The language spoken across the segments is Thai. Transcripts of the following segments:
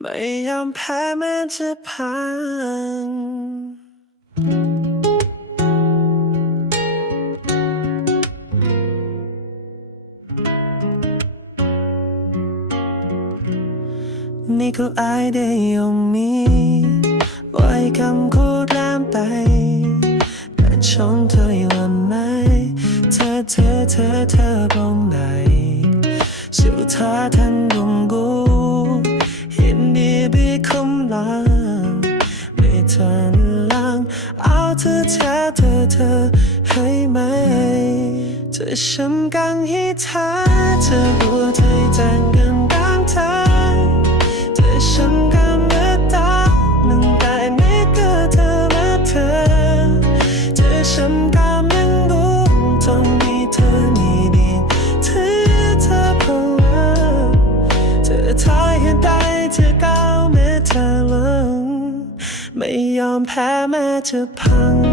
ไม่ยอมแพ้แม้จะพังนี่ก็อายได้ยงมีปล่อยคำพูดแรมไปแต่ชมเธออยู่ละไหมเธอเธอเธอเธอตรงไหนสุดท้ายทัน เธอช้ำกังให้เธอเธอบัวใจแจ้งกันกลางทางเธอฉันก็ไม่ตามมันได้ไม่เกิดเธอและเธอเธอฉันก็ไม่รู้ตอนนี้เธอมีดีเธอเธอเพราะว่าเธอทายให้ได้เธอก้าวแม้เธอลงไม่ยอมแพ้แม้จะพัง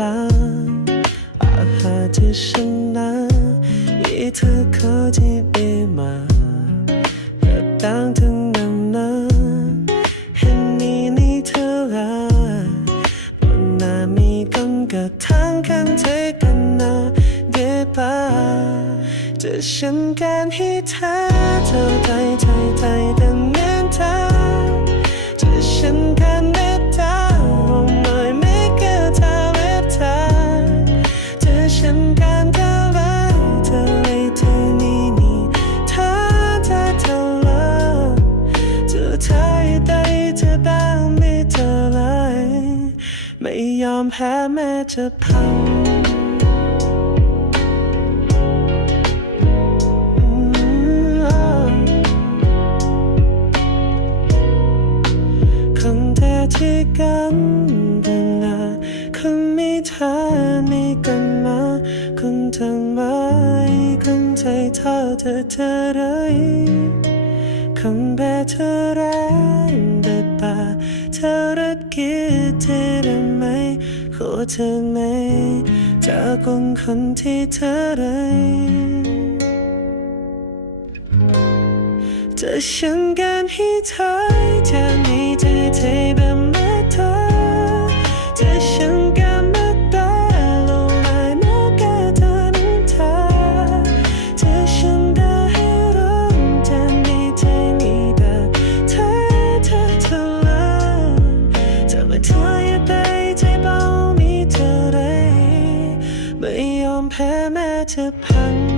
ลาอาจหาที่ฉันนะมีเธอเขาที่ดีมาก็ตั้งทั้งนั้นะเห็นนี่นี่เธอละบนน้ามีกันก็ทั้งกันเธอกันนะเดี๋ยวไปจะฉันการให้เธอเธอใจใจใไม่ยอมแพ้แม้จะพังคำแท้ที่กันเป็นนาคำมีเธอนี่กันมาคงทำไมคงใจเธอเธอเธอได้คำแบบเธอแรงแต่ตาเธอรักคิดเธอได้ไหม ขอเธอไหมจากคนคนที่เธอได้จะฉันการให้เธอจะมีเธอเธอแบบ แพ้แม้จะพัง